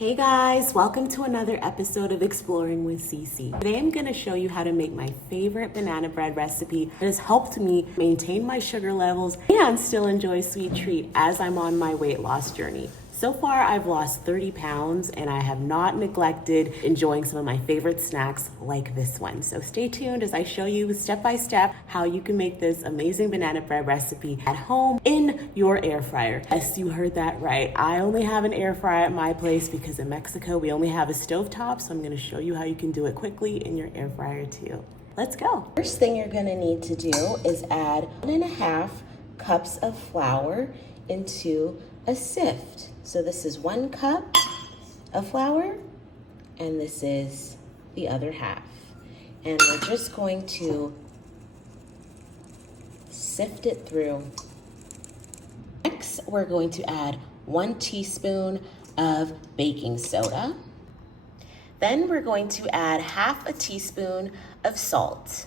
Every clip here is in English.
Hey guys, welcome to another episode of Exploring with Cece. Today I'm going to show you how to make my favorite banana bread recipe that has helped me maintain my sugar levels and still enjoy sweet treat as I'm on my weight loss journey. So far, I've lost 30 pounds and I have not neglected enjoying some of my favorite snacks like this one. So stay tuned as I show you step by step how you can make this amazing banana bread recipe at home in your air fryer. Yes, you heard that right. I only have an air fryer at my place because in Mexico, we only have a stovetop. So I'm gonna show you how you can do it quickly in your air fryer too. Let's go. First thing you're gonna need to do is add 1.5 cups of flour into a sift. So this is 1 cup of flour, and this is the other half. And we're just going to sift it through. Next, we're going to add 1 teaspoon of baking soda. Then we're going to add 1/2 teaspoon of salt.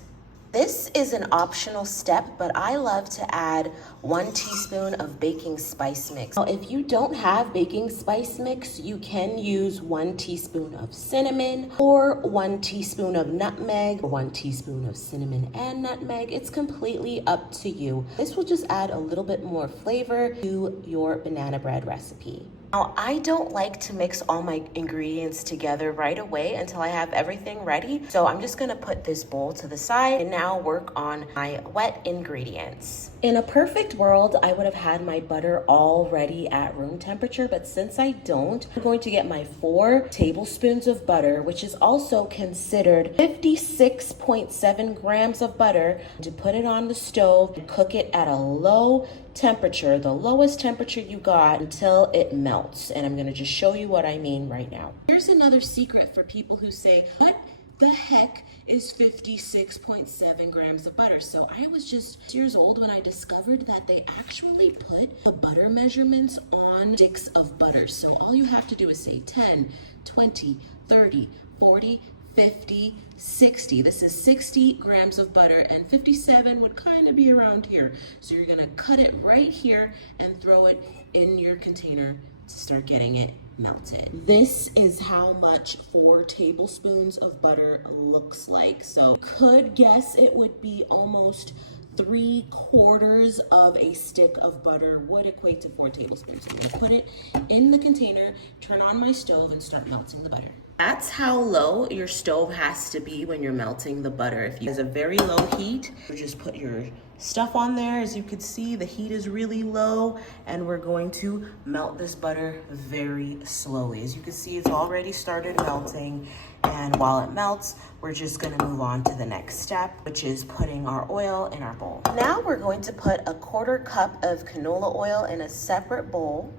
This is an optional step, but I love to add 1 teaspoon of baking spice mix. Now, if you don't have baking spice mix, you can use 1 teaspoon of cinnamon or 1 teaspoon of nutmeg or 1 teaspoon of cinnamon and nutmeg. It's completely up to you. This will just add a little bit more flavor to your banana bread recipe. Now, I don't like to mix all my ingredients together right away until I have everything ready. So I'm just gonna put this bowl to the side and now work on my wet ingredients. In a perfect world, I would have had my butter all ready at room temperature, but since I don't, I'm going to get my 4 tablespoons of butter, which is also considered 56.7 grams of butter, to put it on the stove and cook it at a low temperature, the lowest temperature you got, until it melts. And I'm gonna just show you what I mean right now. Here's another secret for people who say, what the heck is 56.7 grams of butter? So I was just 6 years old when I discovered that they actually put the butter measurements on sticks of butter. So all you have to do is say 10, 20, 30, 40, 50, 60. This is 60 grams of butter, and 57 would kind of be around here. So you're gonna cut it right here and throw it in your container to start getting it melted. This is how much 4 tablespoons of butter looks like. So could guess it would be almost 3/4 of a stick of butter would equate to 4 tablespoons. So I'm gonna put it in the container, turn on my stove, and start melting the butter. That's how low your stove has to be when you're melting the butter. If you have a very low heat, you just put your stuff on there. As you can see, the heat is really low, and we're going to melt this butter very slowly. As you can see, it's already started melting, and while it melts, we're just gonna move on to the next step, which is putting our oil in our bowl. Now we're going to put a 1/4 cup of canola oil in a separate bowl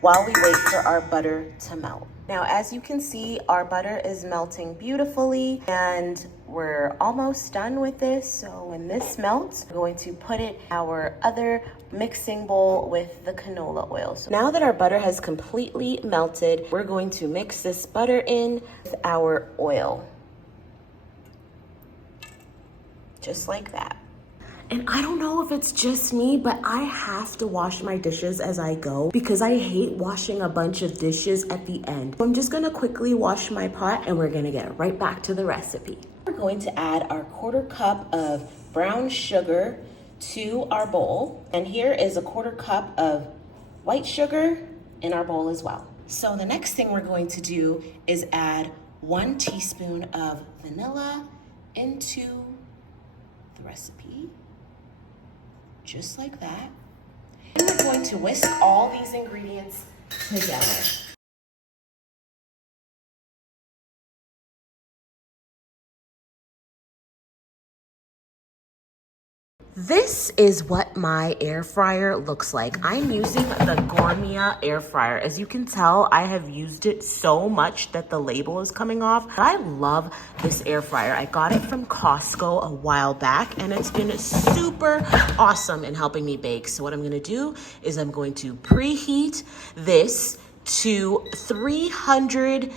while we wait for our butter to melt. Now, as you can see, our butter is melting beautifully, and we're almost done with this. So when this melts, we're going to put it in our other mixing bowl with the canola oil. So now that our butter has completely melted, we're going to mix this butter in with our oil. Just like that. And I don't know if it's just me, but I have to wash my dishes as I go because I hate washing a bunch of dishes at the end. So I'm just gonna quickly wash my pot and we're gonna get right back to the recipe. We're going to add our 1/4 cup of brown sugar to our bowl. And here is a 1/4 cup of white sugar in our bowl as well. So the next thing we're going to do is add 1 teaspoon of vanilla into the recipe. Just like that. And we're going to whisk all these ingredients together. This is what my air fryer looks like. I'm using the Gourmet air fryer. As you can tell, I have used it so much that the label is coming off. I love this air fryer. I got it from Costco a while back, and it's been super awesome in helping me bake. So what I'm gonna do is I'm going to preheat this to 300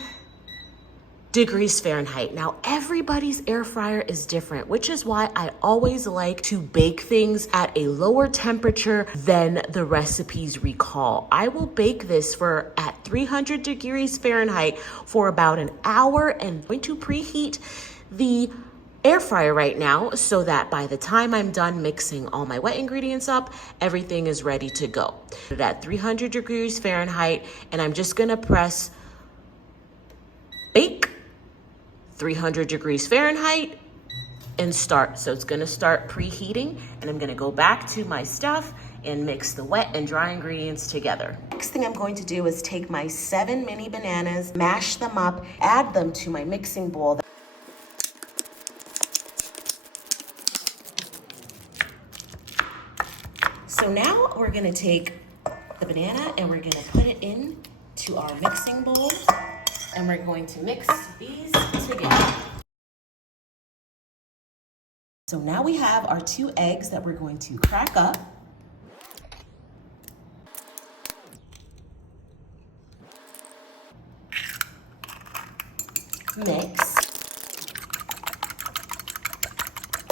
degrees Fahrenheit. Now, everybody's air fryer is different, which is why I always like to bake things at a lower temperature than the recipes recall. I will bake this for at 300 degrees Fahrenheit for about an hour, and I'm going to preheat the air fryer right now so that by the time I'm done mixing all my wet ingredients up, everything is ready to go. At 300 degrees Fahrenheit, and I'm just gonna press bake, 300 degrees Fahrenheit, and start. So it's gonna start preheating, and I'm gonna go back to my stuff and mix the wet and dry ingredients together. Next thing I'm going to do is take my 7 mini bananas, mash them up, add them to my mixing bowl. So now we're gonna take the banana and we're gonna put it in to our mixing bowl, and we're going to mix these together. So now we have our 2 eggs that we're going to crack up. Mix.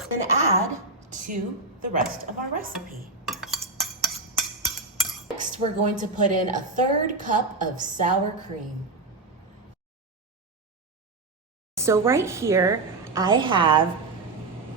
Then add to the rest of our recipe. Next, we're going to put in a 1/3 cup of sour cream. So right here, I have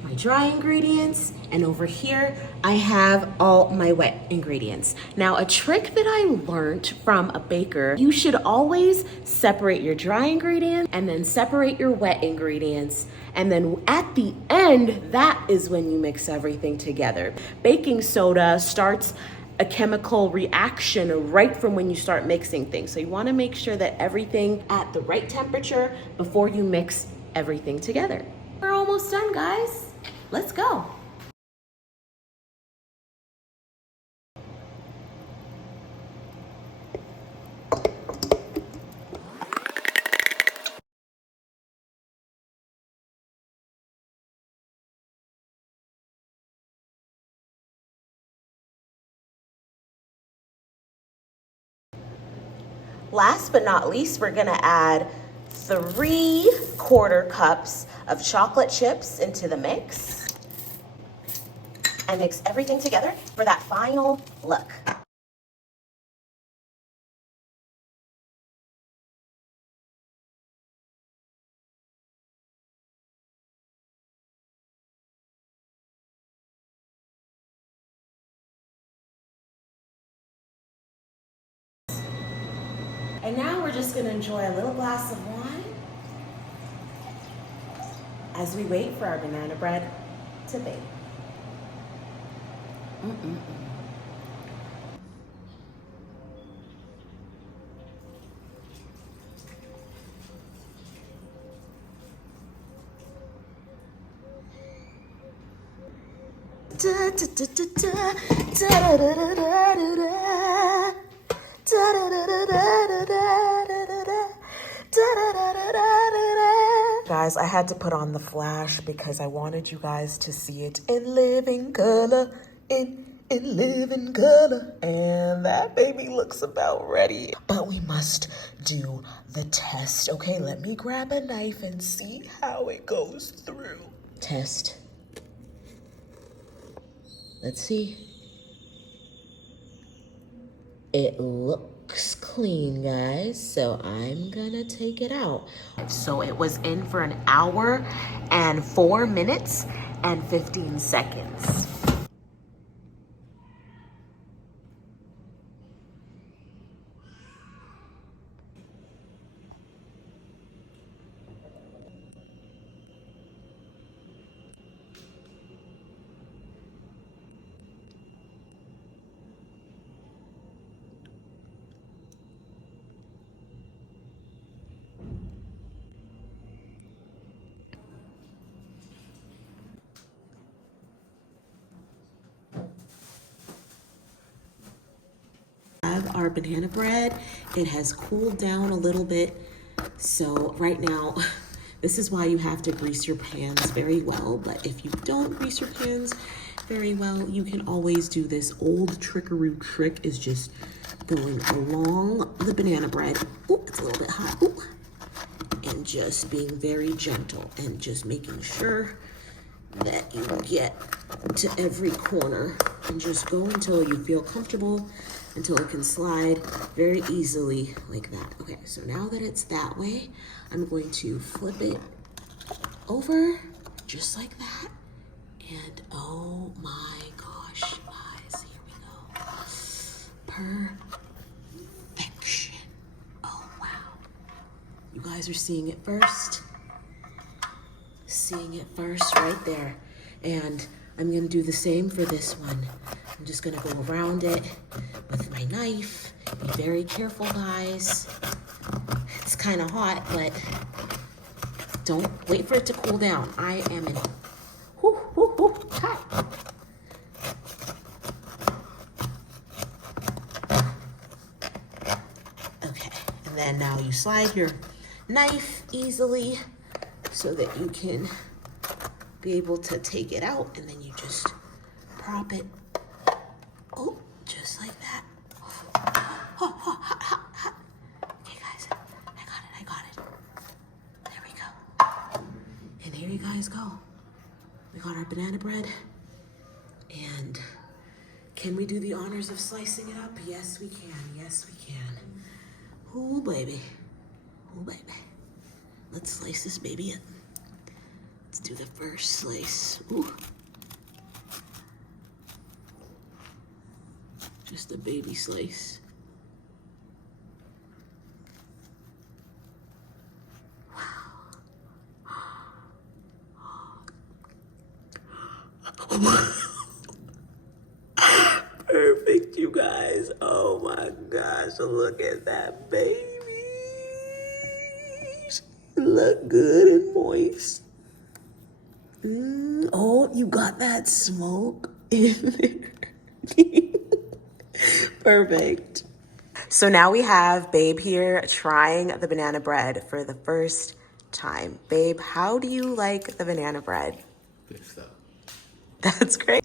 my dry ingredients, and over here, I have all my wet ingredients. Now, a trick that I learned from a baker, you should always separate your dry ingredients and then separate your wet ingredients. And then at the end, that is when you mix everything together. Baking soda starts a chemical reaction right from when you start mixing things. So you wanna make sure that everything at the right temperature before you mix everything together. We're almost done, guys. Let's go. Last but not least, we're gonna add 3/4 cups of chocolate chips into the mix and mix everything together for that final look. And now we're just gonna enjoy a little glass of wine as we wait for our banana bread to bake. Guys, I had to put on the flash because I wanted you guys to see it in living color, in living color. And that baby looks about ready. But we must do the test. Okay, let me grab a knife and see how it goes through. Test. Let's see. It looks clean, guys, so I'm gonna take it out. So it was in for an hour and 4 minutes and 15 seconds. Have our banana bread. It has cooled down a little bit. So right now, this is why you have to grease your pans very well. But if you don't grease your pans very well, you can always do this old trickaroo trick, is just going along the banana bread. Oh, it's a little bit hot. Ooh. And just being very gentle and just making sure that you get to every corner, and just go until you feel comfortable, until it can slide very easily like that. Okay, so now that it's that way, I'm going to flip it over just like that. And oh my gosh, guys, here we go. Perfection. Oh wow. You guys are seeing it first. Seeing it first right there. And I'm gonna do the same for this one. I'm just gonna go around it with my knife. Be very careful, guys. It's kind of hot, but don't wait for it to cool down. I am in hot. Okay, and then now you slide your knife easily so that you can be able to take it out, and then you just prop it. Oh, just like that. Oh, hot, hot, hot. Okay, guys, I got it. There we go. And here you guys go. We got our banana bread. And can we do the honors of slicing it up? Yes, we can. Yes, we can. Ooh, baby. Ooh, baby. Let's slice this baby up. Let's do the first slice. Ooh. Just a baby slice. Wow. Perfect, you guys. Oh my gosh, look at that baby. Look good and moist. Oh, you got that smoke in there. Perfect. So now we have Babe here trying the banana bread for the first time. Babe, how do you like the banana bread? Good stuff. That's great.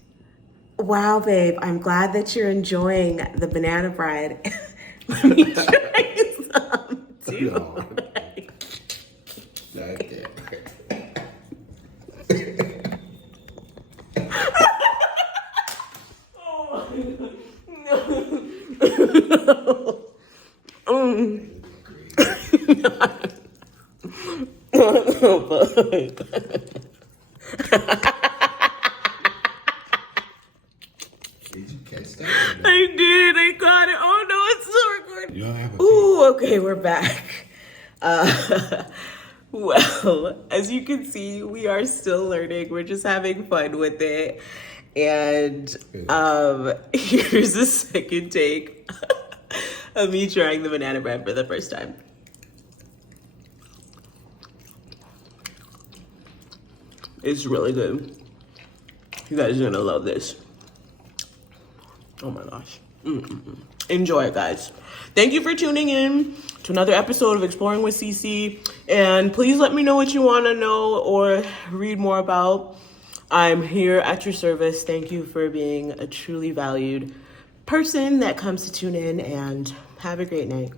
Wow, babe, I'm glad that you're enjoying the banana bread. Let me try some too. No. I can't. Oh, Did you catch that? I did. I got it. Oh no, it's still recording. You don't have a Ooh, okay, we're back. Well, as you can see, we are still learning. We're just having fun with it. And here's a second take of me trying the banana bread for the first time. It's really good. You guys are gonna love this. Oh my gosh. Enjoy it, guys. Thank you for tuning in to another episode of Exploring with CC. And please let me know what you want to know or read more about. I'm here at your service. Thank you for being a truly valued person that comes to tune in, and have a great night.